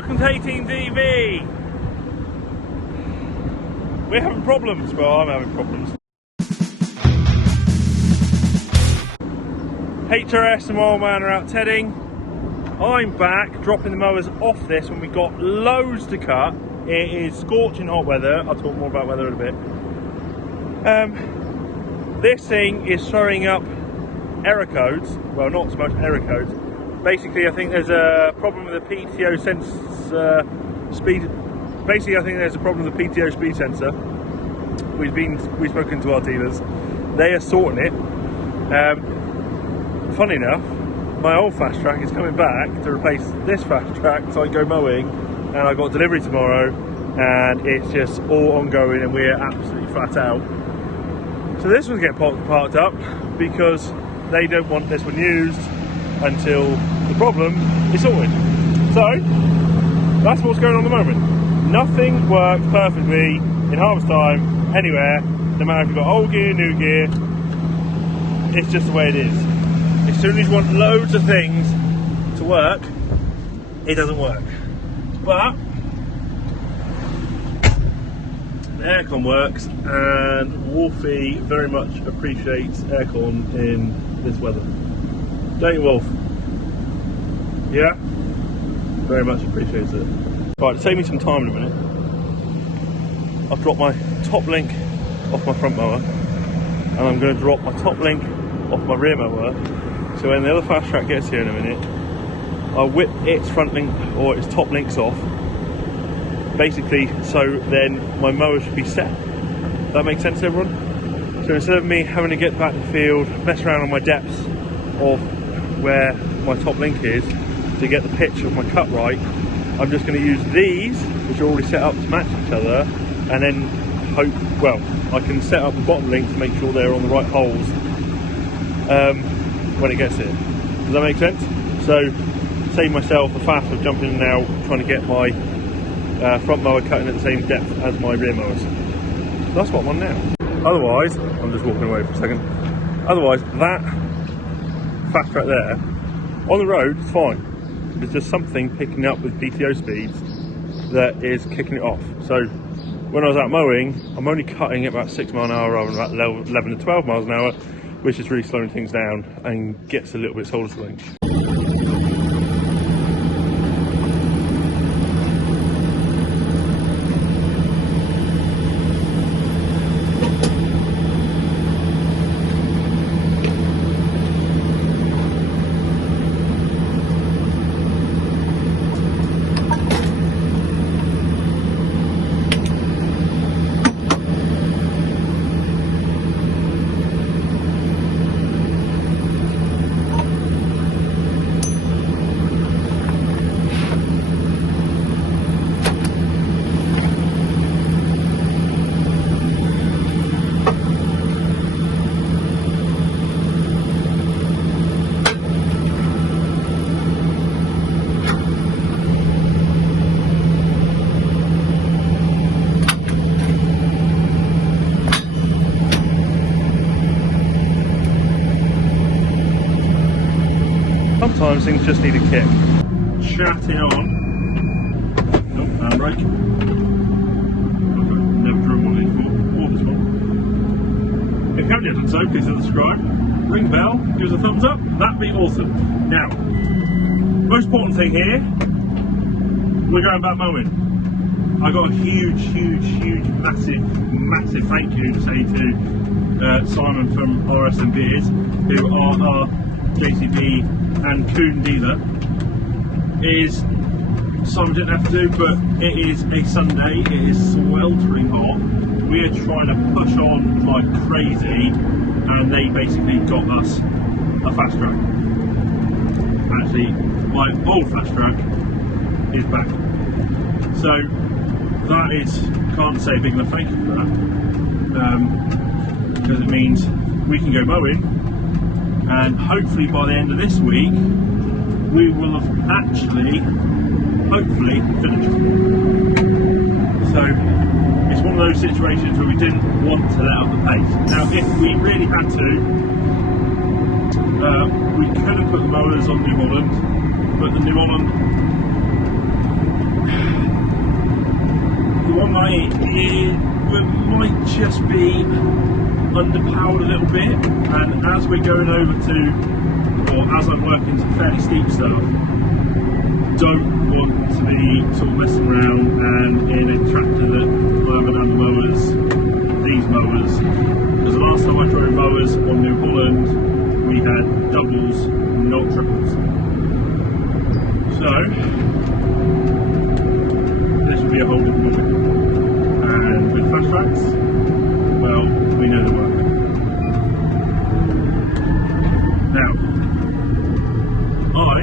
welcome to Thehayteamtv. We're having problems. Well, I'm having problems. HRS and Wild Man are out tedding. I'm back, dropping the mowers off this when we got loads to cut. It is scorching hot weather. I'll talk more about weather in a bit. This thing is throwing up error codes. Well, not so much error codes. Basically, I think there's a problem with the PTO speed. Basically, I think there's a problem with the PTO speed sensor. We've spoken to our dealers. They are sorting it. Funny enough, my old fast track is coming back to replace this fast track, so I can go mowing. And I got delivery tomorrow, and it's just all ongoing, and we're absolutely flat out. So this one's getting parked up because they don't want this one used until the problem is sorted. So that's what's going on at the moment. Nothing works perfectly in harvest time anywhere, no matter if you've got old gear, new gear. It's just the way it is. As soon as you want loads of things to work, it doesn't work. But the aircon works, and Wolfie very much appreciates aircon in this weather. Don't you, Wolf? Yeah? Very much appreciates it. Right, to save me some time in a minute, I've dropped my top link off my front mower, and I'm going to drop my top link off my rear mower, so when the other fast track gets here in a minute, I'll whip its front link or its top links off, basically, so then my mower should be set. That makes sense to everyone? So instead of me having to get back to the field, mess around on my depths of where my top link is to get the pitch of my cut right, I'm just going to use these, which are already set up to match each other, and then hope, well, I can set up the bottom link to make sure they're on the right holes when it gets here. Does that make sense? So save myself the faff of jumping in and out trying to get my front mower cutting at the same depth as my rear mowers. That's what I'm on now. Otherwise, I'm just walking away for a second. Otherwise, that fast track there, on the road, it's fine. There's just something picking up with PTO speeds that is kicking it off. So when I was out mowing, I'm only cutting at about 6 miles an hour rather than about 11 to 12 miles an hour, which is really slowing things down and gets a little bit soul strange. Sometimes things just need a kick. Chatting on. Nope, handbrake. Never driven one of these before, or this one. If you haven't yet done so, please subscribe, ring the bell, give us a thumbs up, that'd be awesome. Now, most important thing here, we're going back mowing. I got a huge, massive thank you to say to Simon from RSM Beers, who are our JCB and Coon dealer. Is Simon didn't have to do, but it is a Sunday, it is sweltering hot. We are trying to push on like crazy, and they basically got us a fast track. Actually, my old fast track is back. So that is, can't say a big enough thank you for that, because it means we can go mowing, and hopefully by the end of this week we will have actually hopefully finished. So it's one of those situations where we didn't want to let up the pace. Now if we really had to, we could have put the mowers on New Holland, but the New Holland might just be underpowered a little bit, and as we're going over to, or as I'm working some fairly steep stuff, don't want to be sort of messing around and in a tractor that I haven't had the mowers, these mowers, because the last time I drove mowers on New Holland we had doubles, not triples. So this will be a whole different movie. And with fast tracks, well, we know the work. Now, I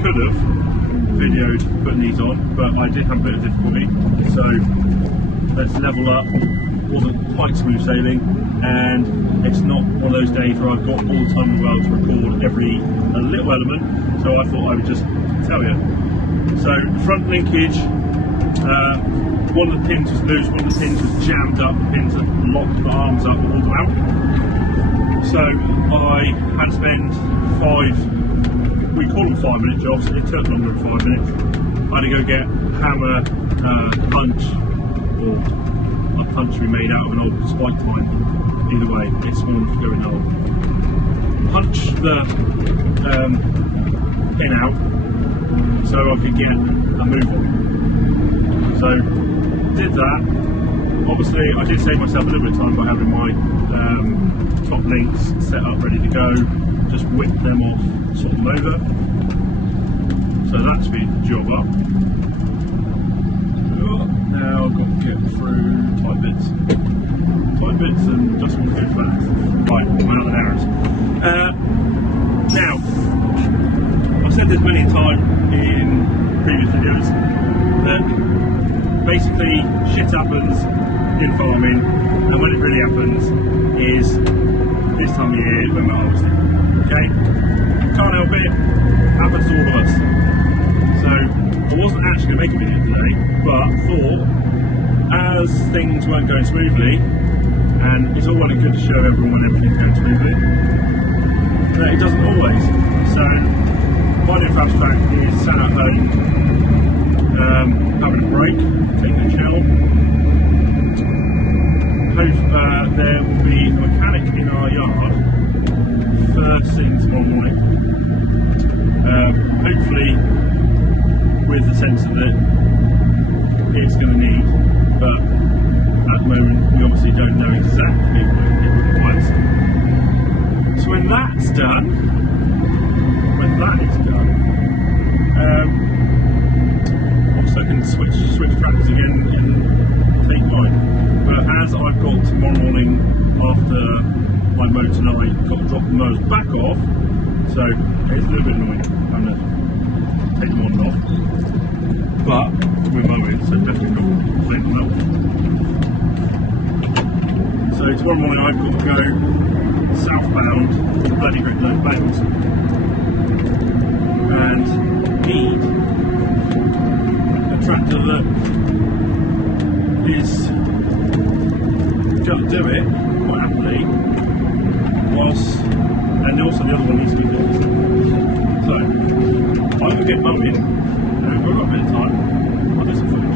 could have videoed putting these on, but I did have a bit of difficulty, so let's level up. Wasn't quite smooth sailing, and it's not one of those days where I've got all the time in the world to record every little element, so I thought I would just tell you. So front linkage, one of the pins was loose, one of the pins was jammed up, the pins had locked the arms up all the way out. So I had to spend we call them 5-minute jobs, it took longer than 5 minutes. I had to go get hammer, punch, or a punch we made out of an old spike twine. Either way, it's small enough to go in the hole. Punch the pin out so I could get a move on. So did that. Obviously I did save myself a little bit of time by having my top links set up ready to go. Just whip them off, sort them over. So that speeds the job up. Now I've got to get through tight bits and just want to go fast. Right, I'm out of arrows. Now, I've said this many times in previous videos that basically shit happens in farming, and when it really happens is this time of year when we're harvesting. Okay? Can't help it, happens to all of us. So I wasn't actually going to make a video today, but thought as things weren't going smoothly, and it's all well and good to show everyone everything's going smoothly, but it doesn't always. So my new fast track is sat at home, having a break, taking a chill. Hope there will be a mechanic in our yard first thing tomorrow morning. Hopefully with the sensor that it's going to need, but at the moment we obviously don't know exactly what it requires. So when that is done, obviously I can switch tracks again and take mine. But as I've got tomorrow morning after my mow tonight, got to drop the mowers back off, so it's a little bit annoying. I'm going to take them on and off, but we're mowing, so definitely not take them off. So tomorrow morning I've got to go southbound to bloody rip those bales and need a tractor that is going to do it quite happily, whilst, and also the other one needs to be fixed. So I'm going to get mowing, and if I've got a bit of time, I'll do some footage.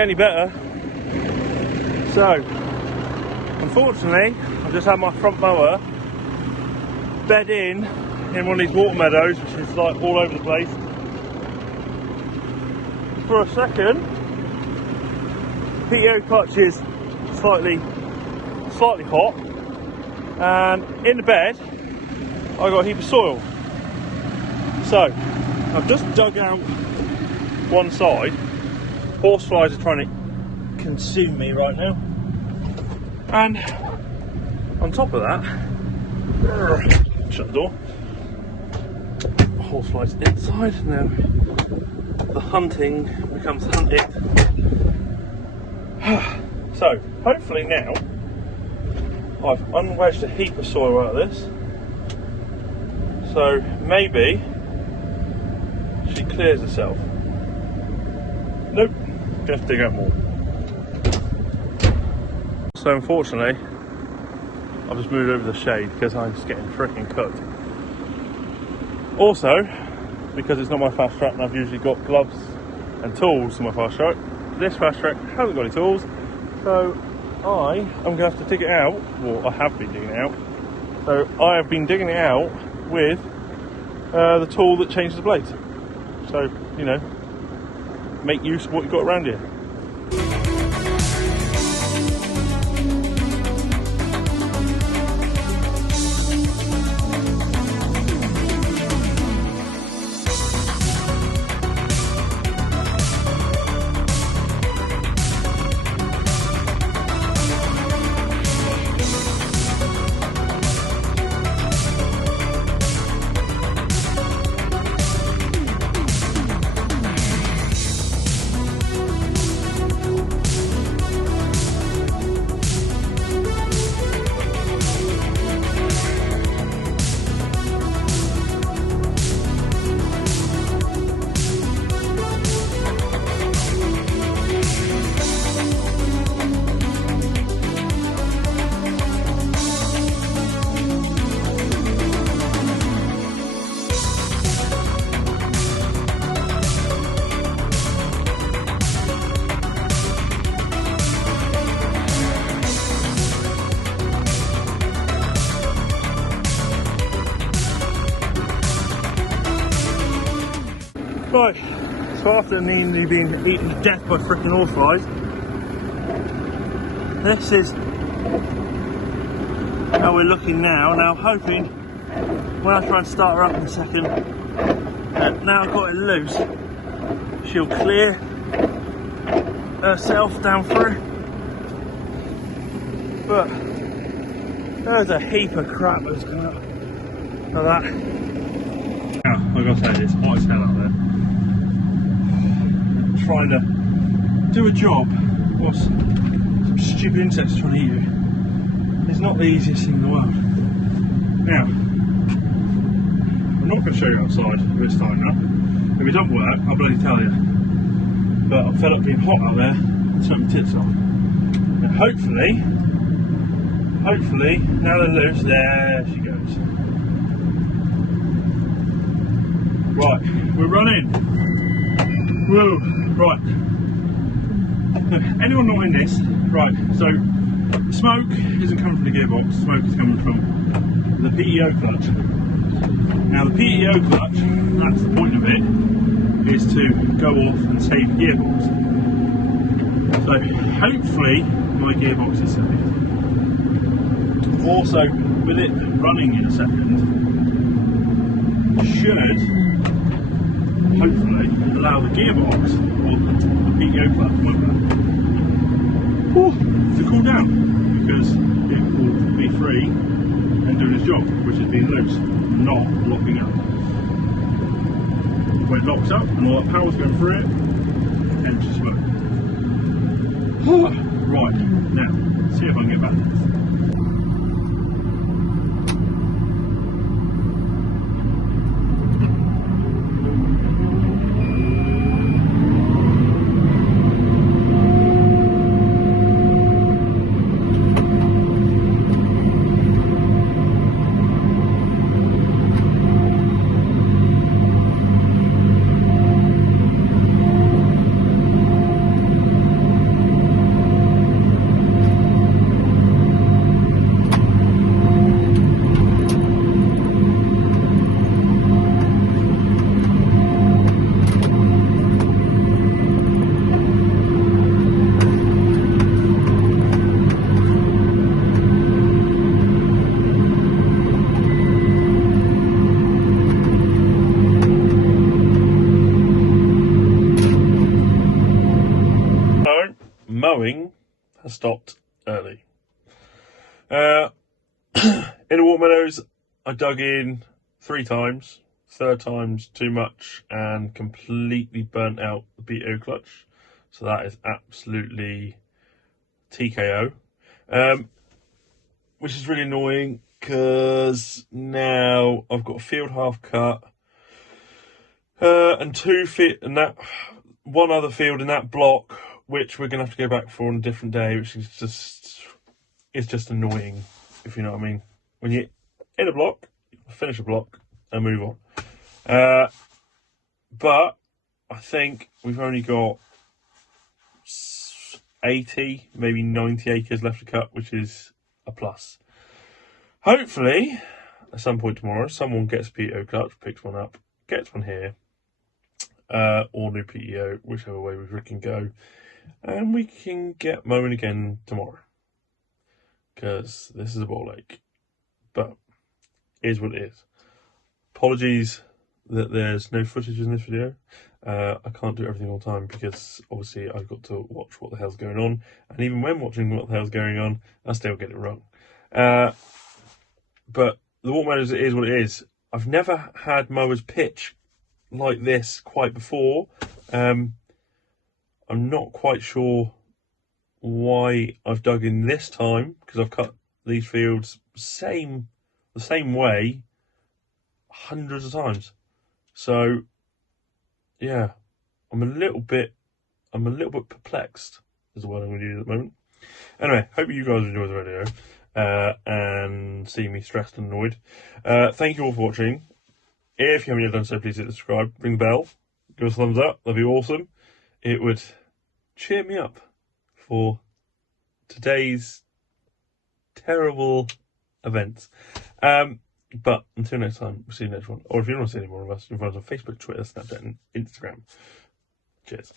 Any better. So unfortunately I've just had my front mower bed in one of these water meadows, which is like all over the place. For a second PTO clutch is slightly hot, and in the bed I got a heap of soil. So I've just dug out one side. Horseflies are trying to consume me right now, and on top of that, shut the door, horseflies inside. Now the hunting becomes hunted. So hopefully now I've unwedged a heap of soil out of this, so So maybe she clears herself. Nope, just dig out more. So unfortunately, I've just moved over the shade because I'm just getting freaking cooked. Also, because it's not my fast track and I've usually got gloves and tools in my fast track, this fast track hasn't got any tools, so I am going to have to dig it out. Well, I have been digging it out. So I have been digging it out with the tool that changes the blades. So, you know, make use of what you've got around here. Right, so after nearly being eaten to death by freaking horseflies, this is how we're looking now. Now hoping when I try and start her up in a second, now I've got it loose, she'll clear herself down through. But there's a heap of crap that's coming up of that. Now, I've got to say, it's hot as hell out there. Trying to do a job whilst some stupid insects trying to eat you. It's not the easiest thing in the world. Now, I'm not going to show you outside this time now. If it don't work, I'll bloody tell you. But I'm fed up being hot out there and turn my tits off. And hopefully, now they're loose, there she goes. Right, we're running. Whoa, right. Anyone not in this? Right, so smoke isn't coming from the gearbox, smoke is coming from the PEO clutch. Now the PEO clutch, that's the point of it, is to go off and save the gearbox. So hopefully my gearbox is saved. Also, with it running in a second, should hopefully allow the gearbox, or the PEO clutch, to cool down, because it will be free and doing its job, which is being loose, not locking up. When it locks up and all that power's going through it, empty smoke. Right, now, see if I can get back. Mowing has stopped early. In the watermeadows, I dug in 3 times. Third time's too much and completely burnt out the PEO clutch. So that is absolutely TKO. Which is really annoying because now well. I've got a field half cut, and one other field in that block, which we're gonna have to go back for on a different day, which is just annoying, if you know what I mean. When you're in a block, finish a block and move on. But I think we've only got 80, maybe 90 acres left to cut, which is a plus. Hopefully, at some point tomorrow, someone gets a PTO clutch, picks one up, gets one here, or new PTO, whichever way we can go, and we can get mowing again tomorrow. Because this is a ball ache. But it is what it is. Apologies that there's no footage in this video. I can't do everything all the time because obviously I've got to watch what the hell's going on, and even when watching what the hell's going on, I still get it wrong. But the Walk Meadows, it is what it is. I've never had mowers pitch like this quite before. I'm not quite sure why I've dug in this time, because I've cut these fields the same way hundreds of times. So yeah, I'm a little bit perplexed is the word I'm going to use at the moment. Anyway, hope you guys enjoy the video and see me stressed and annoyed. Thank you all for watching. If you haven't yet done so, please hit subscribe, ring the bell, give us a thumbs up. That'd be awesome. It would cheer me up for today's terrible events. But until next time, we'll see you next one. Or if you don't want to see any more of us, you can find us on Facebook, Twitter, Snapchat, and Instagram. Cheers.